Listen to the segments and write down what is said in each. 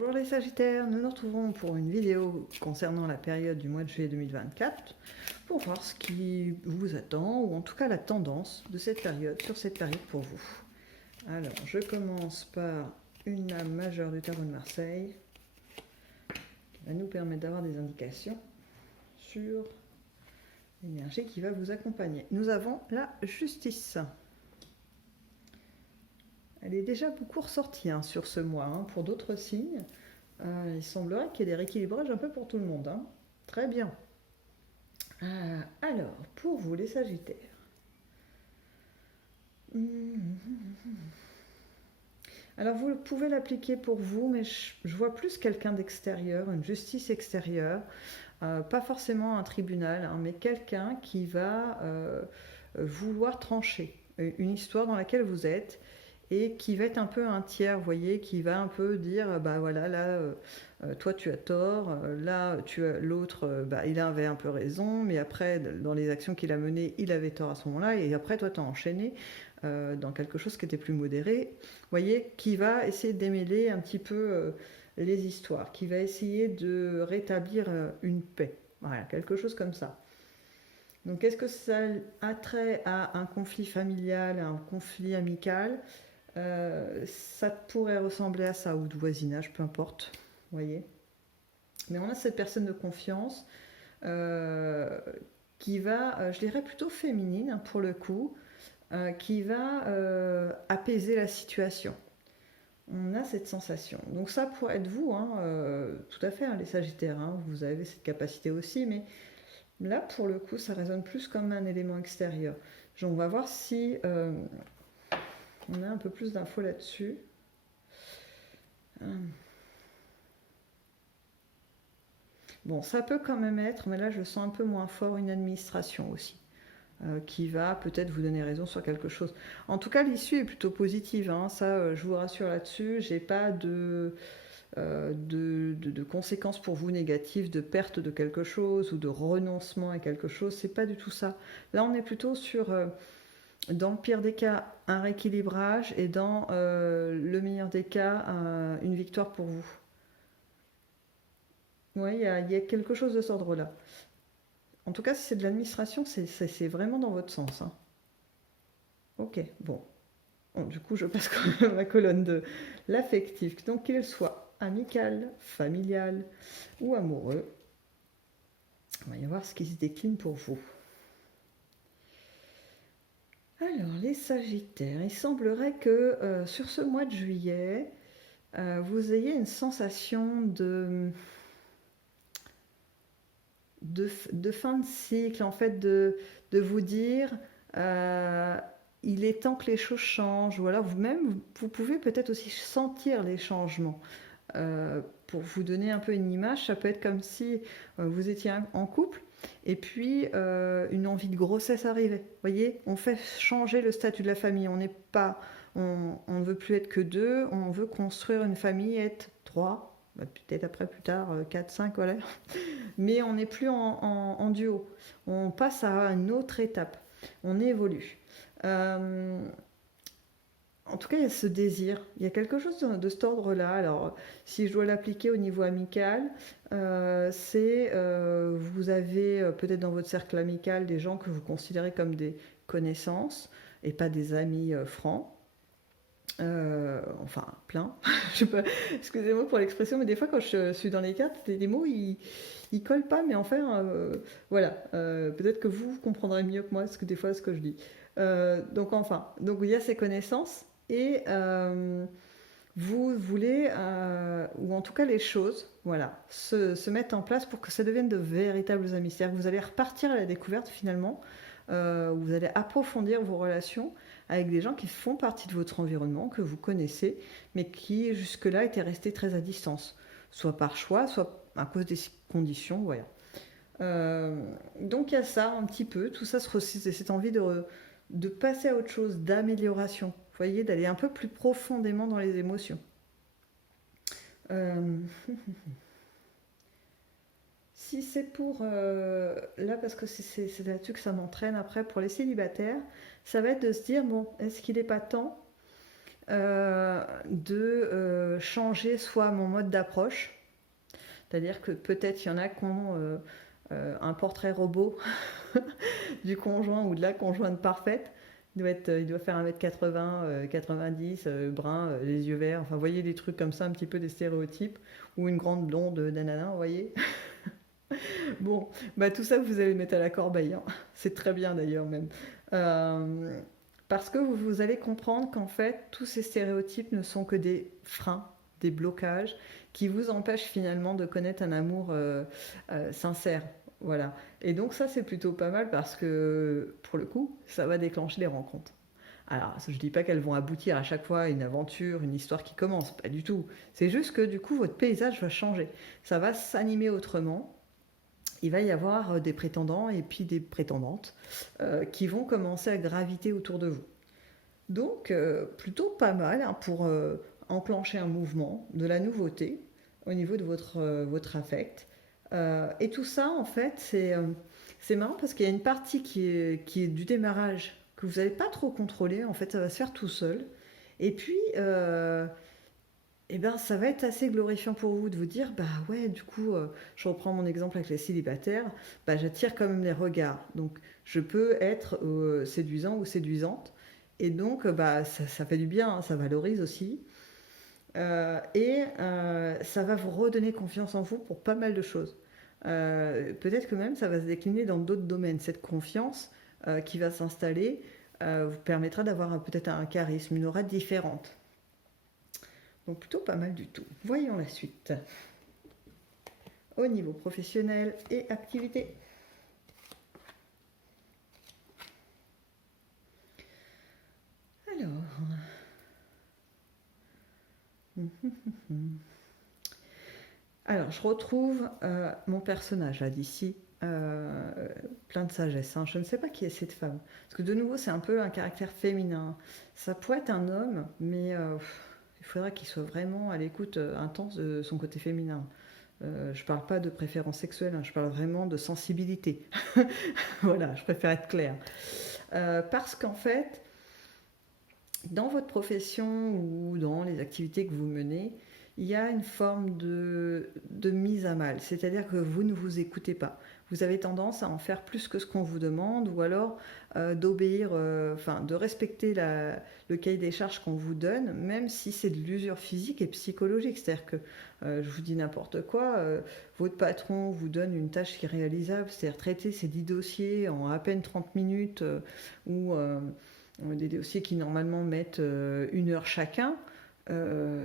Bonjour les Sagittaires, nous nous retrouvons pour une vidéo concernant la période du mois de juillet 2024 pour voir ce qui vous attend, ou en tout cas la tendance de cette période, sur cette période pour vous. Alors, je commence par une lame majeure du tarot de Marseille qui va nous permettre d'avoir des indications sur l'énergie qui va vous accompagner. Nous avons la justice. Elle est déjà beaucoup ressortie sur ce mois, pour d'autres signes. Il semblerait qu'il y ait des rééquilibrages un peu pour tout le monde. Très bien. Alors, pour vous les Sagittaires. Alors, vous pouvez l'appliquer pour vous, mais je vois plus quelqu'un d'extérieur, une justice extérieure. Pas forcément un tribunal, mais quelqu'un qui va vouloir trancher une histoire dans laquelle vous êtes, et qui va être un peu un tiers, vous voyez, qui va un peu dire, bah voilà, là, toi tu as tort, là, l'autre, il avait un peu raison, mais après, dans les actions qu'il a menées, il avait tort à ce moment-là, et après, toi, tu as enchaîné dans quelque chose qui était plus modéré, vous voyez, qui va essayer de démêler un petit peu les histoires, qui va essayer de rétablir une paix, voilà, quelque chose comme ça. Donc, est-ce que ça a trait à un conflit familial, à un conflit amical? Ça pourrait ressembler à ça, ou de voisinage, peu importe, vous voyez. Mais on a cette personne de confiance qui va, je dirais plutôt féminine pour le coup, qui va apaiser la situation. On a cette sensation. Donc ça pourrait être vous, tout à fait, les Sagittaires, vous avez cette capacité aussi, mais là, pour le coup, ça résonne plus comme un élément extérieur. Donc on va voir si on a un peu plus d'infos là-dessus. Bon, ça peut quand même être, mais là je sens un peu moins fort, une administration aussi, qui va peut-être vous donner raison sur quelque chose. En tout cas, l'issue est plutôt positive, ça je vous rassure là-dessus. J'ai pas de conséquences pour vous négatives, de perte de quelque chose ou de renoncement à quelque chose, c'est pas du tout ça. Là on est plutôt sur... dans le pire des cas, un rééquilibrage, et dans le meilleur des cas, une victoire pour vous. Oui, il y a quelque chose de cet ordre-là. En tout cas, si c'est de l'administration, c'est vraiment dans votre sens. Ok, bon. Du coup, je passe quand même à ma colonne de l'affectif. Donc, qu'il soit amical, familial ou amoureux, on va y voir ce qui se décline pour vous. Alors, les Sagittaires, il semblerait que sur ce mois de juillet, vous ayez une sensation de fin de cycle, en fait, de vous dire il est temps que les choses changent, ou alors vous-même, vous pouvez peut-être aussi sentir les changements. Pour vous donner un peu une image, ça peut être comme si vous étiez en couple, et puis une envie de grossesse arrivait. Vous voyez, on fait changer le statut de la famille. On n'est pas, on ne veut plus être que deux, on veut construire une famille, être trois, peut-être après plus tard 4, 5, voilà. Mais on n'est plus en duo. On passe à une autre étape. On évolue. En tout cas, il y a ce désir. Il y a quelque chose de cet ordre-là. Alors, si je dois l'appliquer au niveau amical, c'est vous avez peut-être dans votre cercle amical des gens que vous considérez comme des connaissances et pas des amis francs. Enfin, plein. Je sais pas, excusez-moi pour l'expression, mais des fois, quand je suis dans les cartes, des mots, ils collent pas, mais enfin, voilà. Peut-être que vous comprendrez mieux que moi des fois ce que je dis. Donc, enfin, donc il y a ces connaissances, et vous voulez, ou en tout cas les choses, voilà, se mettre en place pour que ça devienne de véritables amis. C'est-à-dire que vous allez repartir à la découverte finalement, vous allez approfondir vos relations avec des gens qui font partie de votre environnement, que vous connaissez, mais qui jusque-là étaient restés très à distance, soit par choix, soit à cause des conditions, voilà. Donc il y a ça un petit peu, tout ça, cette envie de passer à autre chose, d'amélioration, vous voyez, d'aller un peu plus profondément dans les émotions. Si c'est pour... là, parce que c'est là-dessus que ça m'entraîne après, pour les célibataires, ça va être de se dire, bon, est-ce qu'il n'est pas temps de changer soit mon mode d'approche, c'est-à-dire que peut-être il y en a qui ont un portrait robot du conjoint ou de la conjointe parfaite. Il doit faire 1m80, 90, brun, les yeux verts, enfin, vous voyez des trucs comme ça, un petit peu des stéréotypes, ou une grande blonde nanana, vous voyez. Bon, bah tout ça, vous allez le mettre à la corbeille, hein. C'est très bien d'ailleurs même. Euh, Parce que vous allez comprendre qu'en fait, tous ces stéréotypes ne sont que des freins, des blocages, qui vous empêchent finalement de connaître un amour sincère. Voilà. Et donc ça, c'est plutôt pas mal parce que, pour le coup, ça va déclencher les rencontres. Alors, je ne dis pas qu'elles vont aboutir à chaque fois à une aventure, une histoire qui commence, pas du tout. C'est juste que du coup, votre paysage va changer. Ça va s'animer autrement. Il va y avoir des prétendants et puis des prétendantes qui vont commencer à graviter autour de vous. Donc, plutôt pas mal, hein, pour enclencher un mouvement, de la nouveauté au niveau de votre affect. Et tout ça, en fait, c'est marrant parce qu'il y a une partie qui est du démarrage que vous n'allez pas trop contrôler. En fait, ça va se faire tout seul. Et puis, eh ben, ça va être assez glorifiant pour vous de vous dire, bah ouais, du coup, je reprends mon exemple avec les célibataires, bah, j'attire quand même les regards. Donc, je peux être séduisant ou séduisante. Et donc, bah, ça fait du bien, hein, ça valorise aussi. Ça va vous redonner confiance en vous pour pas mal de choses. Peut-être que même ça va se décliner dans d'autres domaines. Cette confiance qui va s'installer vous permettra d'avoir peut-être un charisme, une aura différente. Donc plutôt pas mal du tout. Voyons la suite. Au niveau professionnel et activité. Alors. Alors, je retrouve mon personnage là d'ici, plein de sagesse, hein. Je ne sais pas qui est cette femme. Parce que de nouveau, c'est un peu un caractère féminin. Ça pourrait être un homme, mais il faudra qu'il soit vraiment à l'écoute intense de son côté féminin. Je parle pas de préférence sexuelle, hein, je parle vraiment de sensibilité. Voilà, je préfère être claire. Parce qu'en fait, dans votre profession ou dans les activités que vous menez, il y a une forme de mise à mal, c'est-à-dire que vous ne vous écoutez pas. Vous avez tendance à en faire plus que ce qu'on vous demande, ou alors d'obéir, enfin de respecter le cahier des charges qu'on vous donne, même si c'est de l'usure physique et psychologique. C'est-à-dire que, je vous dis n'importe quoi, votre patron vous donne une tâche irréalisable, c'est-à-dire traiter ces 10 dossiers en à peine 30 minutes, ou des dossiers qui normalement mettent 1 heure chacun.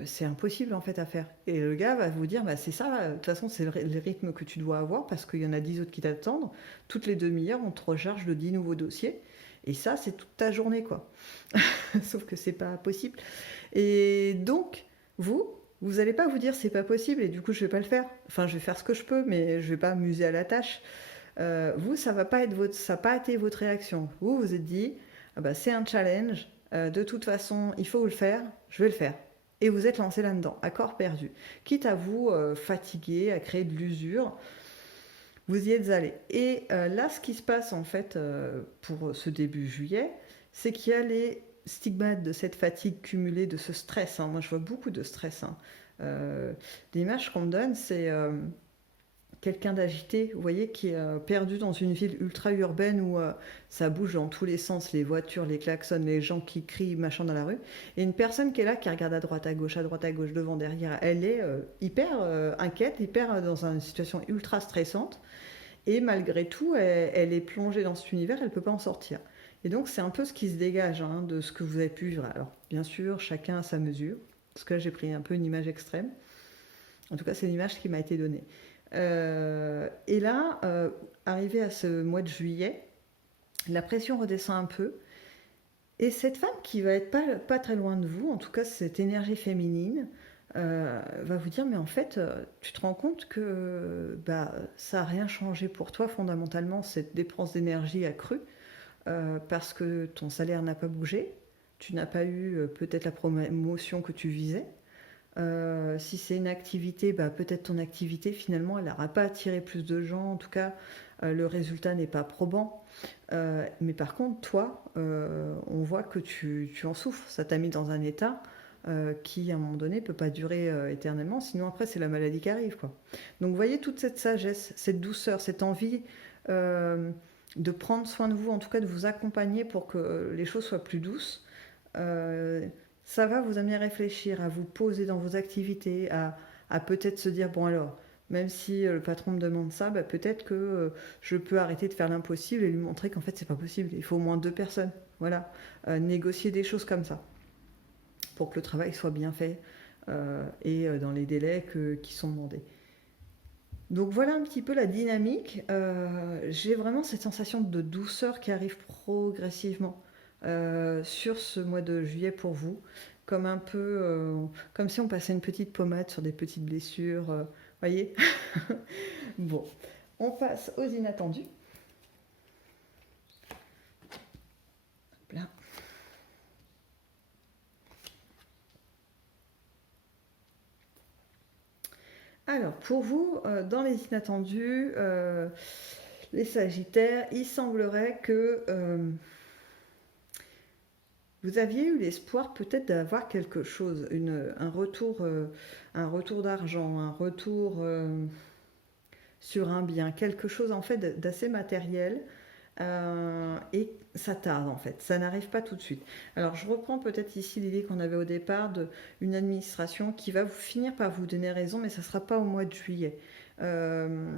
C'est impossible en fait à faire. Et le gars va vous dire, bah, c'est ça, de toute façon c'est le rythme que tu dois avoir parce qu'il y en a 10 autres qui t'attendent. Toutes les demi-heures, on te recharge de 10 nouveaux dossiers. Et ça, c'est toute ta journée, quoi. Sauf que c'est pas possible. Et donc, vous n'allez pas vous dire c'est pas possible et du coup je vais pas le faire. Enfin, je vais faire ce que je peux, mais je vais pas m'user à la tâche. Vous, ça va pas être ça n'a pas été votre réaction. Vous vous êtes dit, ah bah, c'est un challenge. De toute façon, il faut le faire. Je vais le faire. Et vous êtes lancé là-dedans, à corps perdu. Quitte à vous fatiguer, à créer de l'usure, vous y êtes allé. Et là, ce qui se passe en fait pour ce début juillet, c'est qu'il y a les stigmates de cette fatigue cumulée, de ce stress, hein. Moi, je vois beaucoup de stress, hein. L'image qu'on me donne, c'est quelqu'un d'agité, vous voyez, qui est perdu dans une ville ultra urbaine où ça bouge dans tous les sens, les voitures, les klaxons, les gens qui crient, machin dans la rue. Et une personne qui est là, qui regarde à droite, à droite, devant, derrière, elle est hyper inquiète, hyper dans une situation ultra stressante. Et malgré tout, elle est plongée dans cet univers, elle ne peut pas en sortir. Et donc, c'est un peu ce qui se dégage, hein, de ce que vous avez pu vivre. Alors, bien sûr, chacun à sa mesure. Parce que là, j'ai pris un peu une image extrême. En tout cas, c'est l'image qui m'a été donnée. Et là, arrivé à ce mois de juillet, la pression redescend un peu. Et cette femme qui va être pas très loin de vous, en tout cas cette énergie féminine, va vous dire, mais en fait, tu te rends compte que bah, ça n'a rien changé pour toi fondamentalement, cette dépense d'énergie accrue, parce que ton salaire n'a pas bougé, tu n'as pas eu peut-être la promotion que tu visais. Si c'est une activité, bah, peut-être ton activité finalement elle n'aura pas attiré plus de gens, en tout cas le résultat n'est pas probant. Mais par contre toi, on voit que tu en souffres, ça t'a mis dans un état. qui à un moment donné peut pas durer éternellement, sinon après c'est la maladie qui arrive, quoi. Donc vous voyez toute cette sagesse, cette douceur, cette envie de prendre soin de vous, en tout cas de vous accompagner pour que les choses soient plus douces. Euh, Ça va vous amener à réfléchir, à vous poser dans vos activités, à peut-être se dire, bon alors, même si le patron me demande ça, bah, peut-être que je peux arrêter de faire l'impossible et lui montrer qu'en fait c'est pas possible, il faut au moins 2 personnes. Voilà, négocier des choses comme ça pour que le travail soit bien fait et dans les délais qui sont demandés. Donc voilà un petit peu la dynamique. J'ai vraiment cette sensation de douceur qui arrive progressivement sur ce mois de juillet pour vous, comme un peu comme si on passait une petite pommade sur des petites blessures. Voyez. Bon, on passe aux inattendus. Là. Alors, pour vous, dans les inattendus, les Sagittaires, il semblerait que vous aviez eu l'espoir peut-être d'avoir quelque chose, un retour d'argent, un retour sur un bien, quelque chose en fait d'assez matériel. Et ça tarde en fait, ça n'arrive pas tout de suite. Alors je reprends peut-être ici l'idée qu'on avait au départ d'une administration qui va vous finir par vous donner raison, mais ça ne sera pas au mois de juillet. Euh,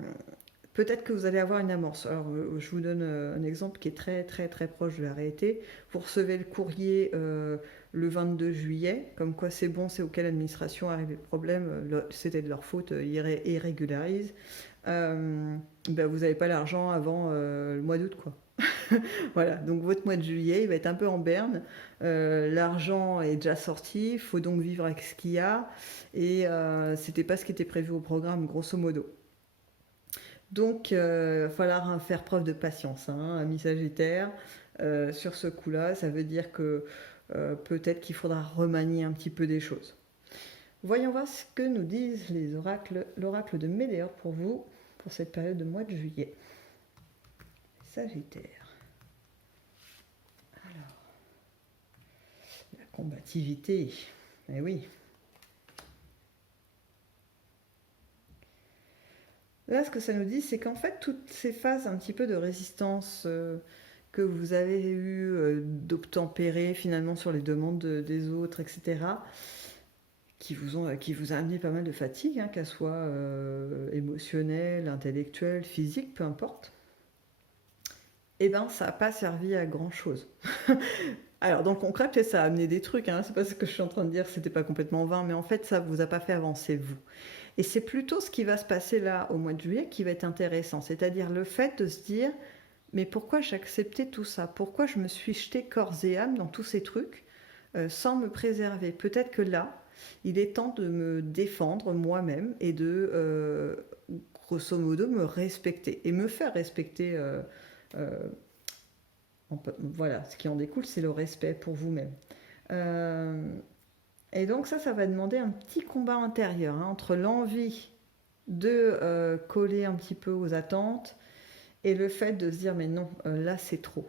Peut-être que vous allez avoir une amorce. Alors je vous donne un exemple qui est très très très proche de la réalité. Vous recevez le courrier le 22 juillet, comme quoi c'est bon, c'est auquel l'administration a réglé le problème, c'était de leur faute, ils régularisent. Ben vous n'avez pas l'argent avant le mois d'août, quoi. Voilà, donc votre mois de juillet, il va être un peu en berne. L'argent est déjà sorti, il faut donc vivre avec ce qu'il y a. Et c'était pas ce qui était prévu au programme, grosso modo. Donc, il va falloir faire preuve de patience, hein, amis Sagittaire. Sur ce coup-là, ça veut dire que peut-être qu'il faudra remanier un petit peu des choses. Voyons voir ce que nous disent les oracles, l'oracle de Médéor pour vous, pour cette période de mois de juillet. Sagittaire. Alors, la combativité. Eh oui. Là, ce que ça nous dit, c'est qu'en fait, toutes ces phases un petit peu de résistance que vous avez eu d'obtempérer finalement sur les demandes des autres, etc., qui vous a amené pas mal de fatigue, hein, qu'elle soit émotionnelle, intellectuelle, physique, peu importe, eh ben, ça n'a pas servi à grand-chose. Alors, dans le concret, peut-être ça a amené des trucs, hein, c'est pas ce que je suis en train de dire, c'était pas complètement vain, mais en fait, ça vous a pas fait avancer, vous. Et c'est plutôt ce qui va se passer là au mois de juillet qui va être intéressant, c'est-à-dire le fait de se dire, mais pourquoi j'ai accepté tout ça? Pourquoi je me suis jeté corps et âme dans tous ces trucs sans me préserver? Peut-être que là, il est temps de me défendre moi-même et de, grosso modo, me respecter et me faire respecter. Euh, voilà, ce qui en découle, c'est le respect pour vous-même. Euh, et donc ça va demander un petit combat intérieur hein, entre l'envie de coller un petit peu aux attentes et le fait de se dire mais non, là c'est trop.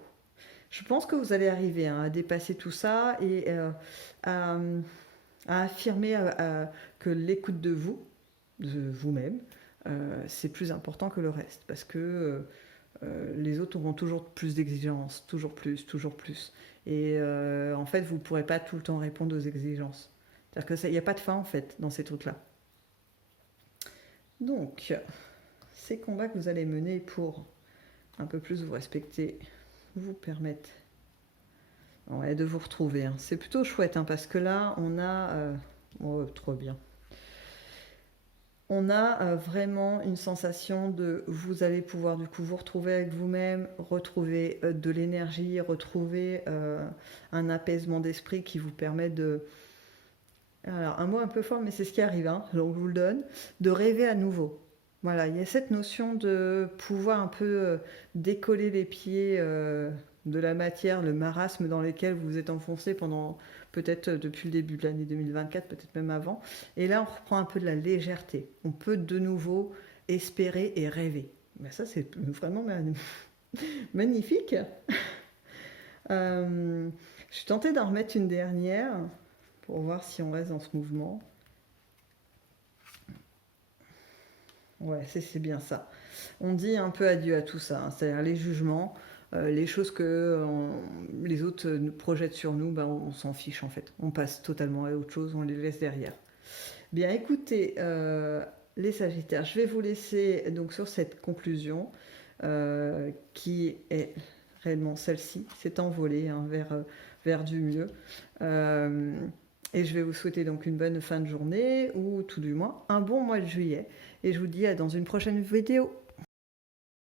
Je pense que vous allez arriver hein, à dépasser tout ça et à, à affirmer que l'écoute de vous-même, c'est plus important que le reste parce que les autres auront toujours plus d'exigences, toujours plus, toujours plus. Et en fait, vous ne pourrez pas tout le temps répondre aux exigences. C'est-à-dire qu'il n'y a pas de fin en fait dans ces trucs-là. Donc, ces combats que vous allez mener pour un peu plus vous respecter vous permettent ouais, de vous retrouver. Hein. C'est plutôt chouette hein, parce que là, on a... oh, trop bien. On a vraiment une sensation de vous allez pouvoir du coup vous retrouver avec vous-même, retrouver de l'énergie, retrouver un apaisement d'esprit qui vous permet de... Alors un mot un peu fort mais c'est ce qui arrive, hein, donc je vous le donne, de rêver à nouveau. Voilà, il y a cette notion de pouvoir un peu décoller les pieds de la matière, le marasme dans lequel vous vous êtes enfoncé pendant peut-être depuis le début de l'année 2024, peut-être même avant. Et là, on reprend un peu de la légèreté. On peut de nouveau espérer et rêver. Ben ça, c'est vraiment magnifique. Je suis tentée d'en remettre une dernière pour voir si on reste dans ce mouvement. Ouais, c'est bien ça. On dit un peu adieu à tout ça, hein, c'est-à-dire les jugements, les choses que les autres nous projettent sur nous, ben, on s'en fiche en fait. On passe totalement à autre chose, on les laisse derrière. Bien, écoutez, les Sagittaires, je vais vous laisser donc sur cette conclusion qui est réellement celle-ci, s'est envolée hein, vers du mieux. Et je vais vous souhaiter donc une bonne fin de journée, ou tout du moins un bon mois de juillet. Et je vous dis à dans une prochaine vidéo.